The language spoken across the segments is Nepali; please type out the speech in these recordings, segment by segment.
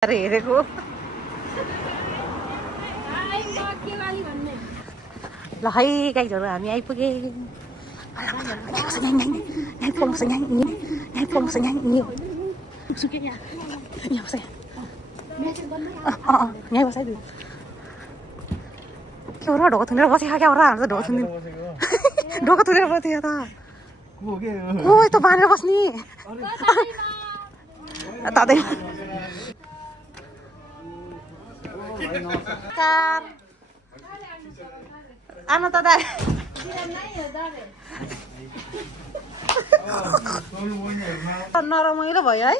हेरेको ल है गाइजहरू हामी आइपुगे यहीँ बसाइदियो के हो र ढोका थुनेर बसेको क्या हो र हाम्रो त ढोका थुनिदिनु ढोका थुनेर बसेको त को यस्तो बाँधेर बस्ने दादै नमस्कार आमा त दा नरमाइलो भयो है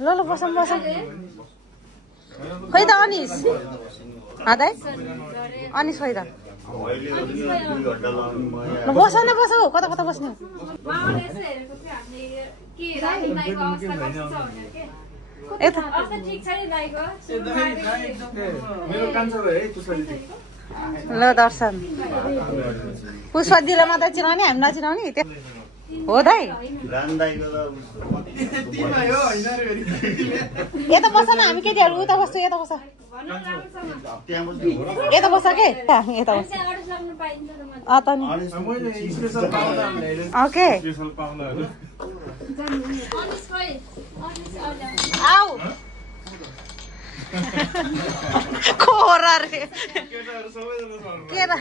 ल ल बसौँ बसौँ खोइ त अनिस दाइ अनिस खोइ त बस न बस कता कता बस्ने ल दर्शन पुष्पा दिदीलाई मात्रै चिनाउने हामी नचिनाउने हो दाइ यता बस्छ न हामी केटीहरू उता बस्छु यता बस्छ यता बस्छ के यता बस्छ त नि ओके आऊ खोरा रे के र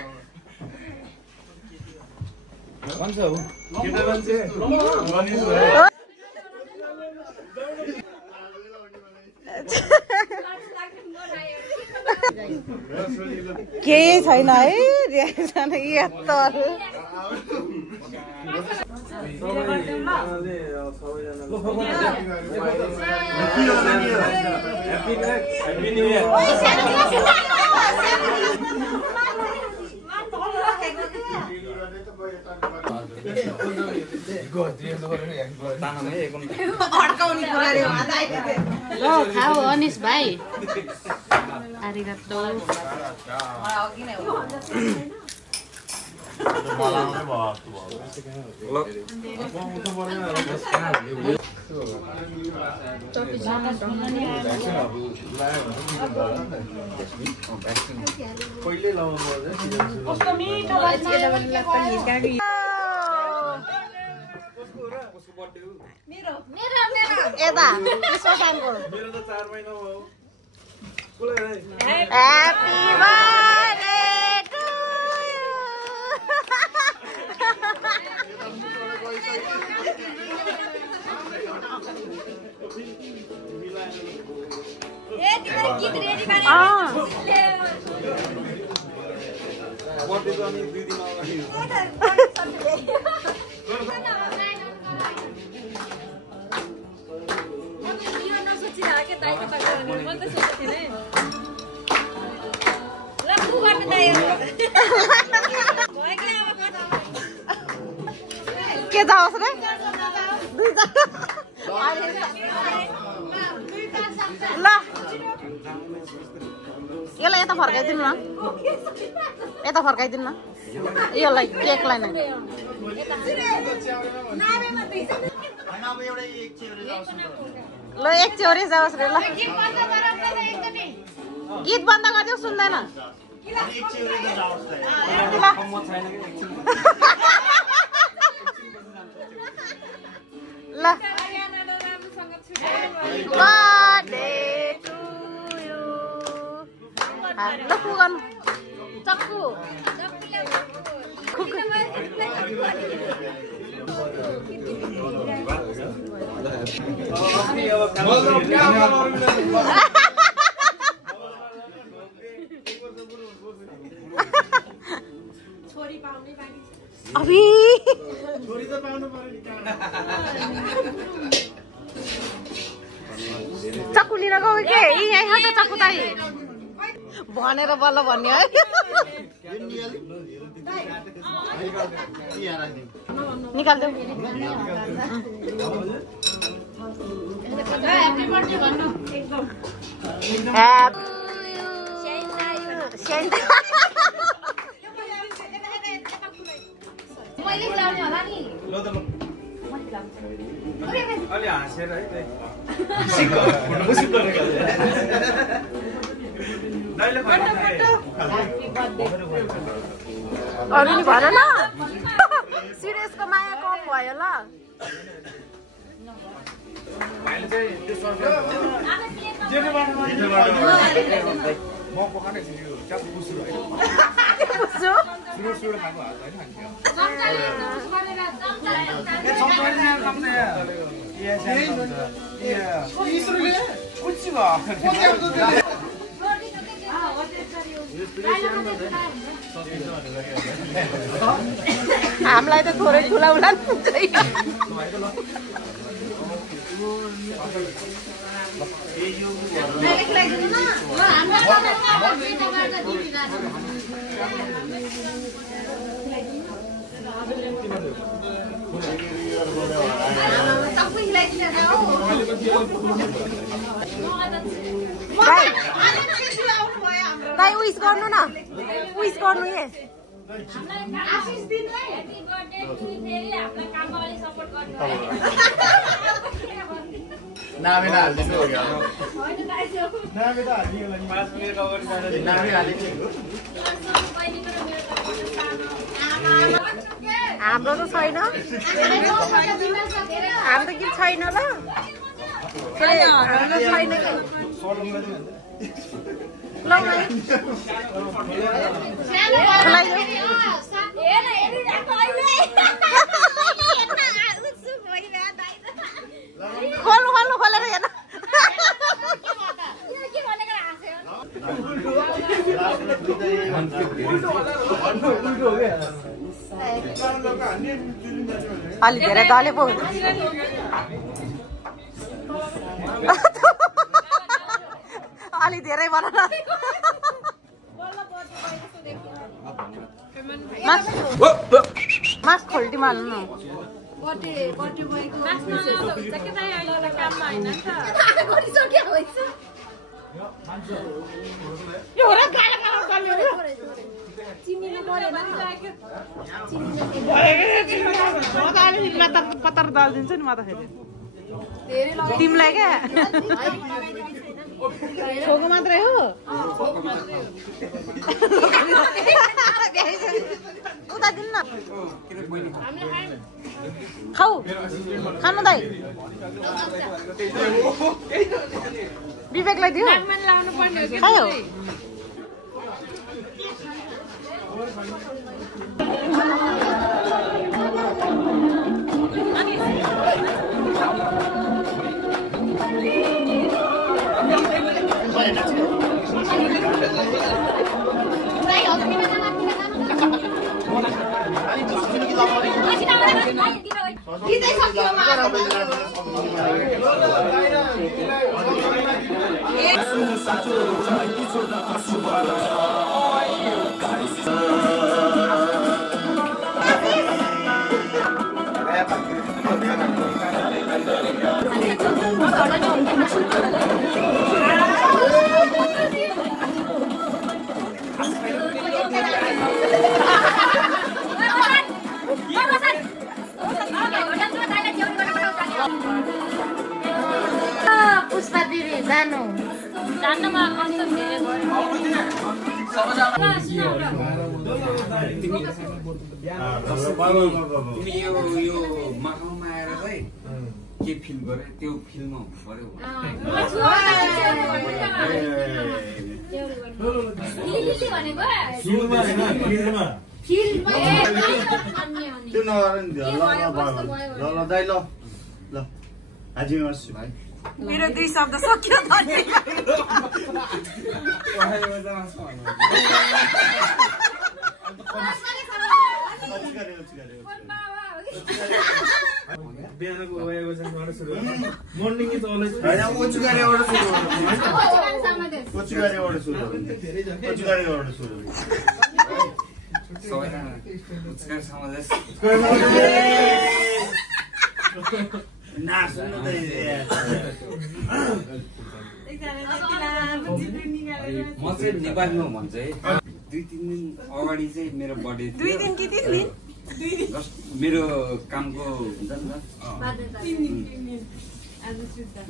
भन्छ हो केटा मान्छे केही छैन है रियाक्सन यत्तर खाऊ अनिस भाइ आरिगातो यता मेरो त 4 महिना भयो happy birthday to U A तिम्रो गीत रेडी गर्ने बर्थडे त अनि 2 दिन अगाडि के जाओस् रे ल यसलाई यता फर्काइदिनु न यता फर्काइदिनु न यसलाई केकलाई नै ल एक चोरी जाओस् रे ल गीत बन्द गरिदेऊ सुन्दैन ल बर्थडे टु यु ल पुगन चक्कु अभी छोरी त पाउनु पर्यो चक्कु लिन गयो के यही हो त चक्कु ताई भनेर बल्ल भन्ने है निकाल्देऊ ह्यापी बर्थडे भन्नु एकदम मैले लाउने होला नि ल त अलि हाँसेर है अरू नि भन न सिरियसको माया कम भयो ल म पकाने छु यो चाप पुसुरो हैन पुसु सुरो खाएको हात हैन खान्छ हामीलाई त थोरै ठुला उला दाइ विश गर्नु न विश गर्नु ए आशिष दिन है हैप्पी बर्थडे टु फेरि हामीलाई काममा अलि सपोर्ट गर्नु नामे त हाल्दिनु हो क्या हैन दाइजो नामे त हाल्दियो लागि 5 मिनेट अगाडि जाँदा नामे हालिदिनु हाम्रो त छैन हाम्रो के छैन ल छैन खोल्नु खोल्नु खोलेर हेर्नु अलि धेरै दले पो अलि धेरै भन न मास्क खोल्टीमा हाल्नु न कतार दाल दिन्छ नि म त फेरि तिमीलाई क्या छोको मात्रै हो उता दिनु न खाऊ खानु दाइ विवेकलाई दियो खायो पुष्पा दिदी जानु जान्नमा कस्तो धेरै भयो तिमी यो माखाउमा आएर चाहिँ के फिल गरे त्यो फिल्ममा हुनु दाइ ल आज गर्छु भाइ मेरो 2 शब्द सक्यो बिहानको ओयाबाट सुरु मर्निङ इज अलवेज हैन ओचुगारेबाट सुरु सबैजना उचकार समादेश नाच्नु त म चाहिँ नेपालीमा भन्छ है 2-3 दिन अगाडि चाहिँ मेरो बर्थडे थियो 2 दिन कि 3 दिन जस्ट मेरो कामको हुन्छ नि त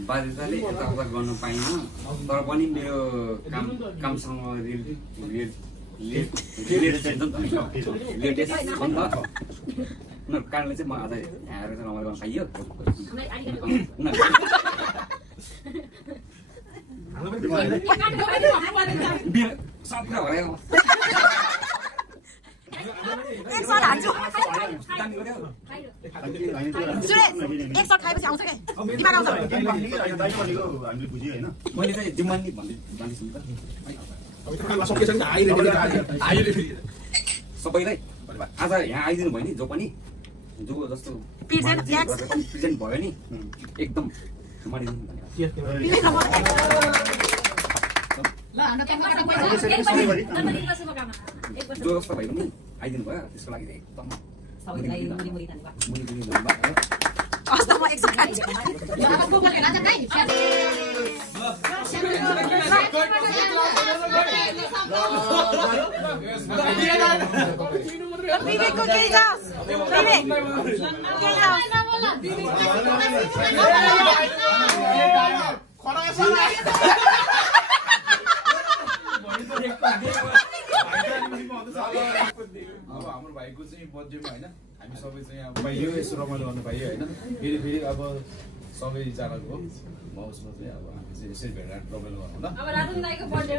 बाध्यताले यताउता गर्न पाइनँ तर पनि मेरो कामसँग रिलेटेड छ नि त कारणले चाहिँ म आज यहाँ आएर चाहिँ रमाइलो गर्न पाइयो सब कुरा भयो एक सट हान्छु एक सट खाएपछि आउँछ क्या दिमाग आउँछ मैले चाहिँ जिम्मानी भन्दैछु नि त सबैलाई आज यहाँ आइदिनु भयो नि जो पनि जो जस्तो प्रेजेन्ट भयो नि एकदम जो जस्तो भयो नि आइदिनु भयो त्यसको लागि एकदम अस्तामा एक सट खान्छु विवेकको केही जाओस् विवेक केही जाओस् अब हाम्रो भाइको चाहिँ बर्थडेमा होइन हामी सबै चाहिँ अब पाइयो यसो रमाइलो गर्नु पाइयो होइन फेरि अब सबैजनाको मौसमा चाहिँ अब हामी चाहिँ यसरी भेटघाट रमाइलो गर्नु ल अब राजन दाइको बर्थडे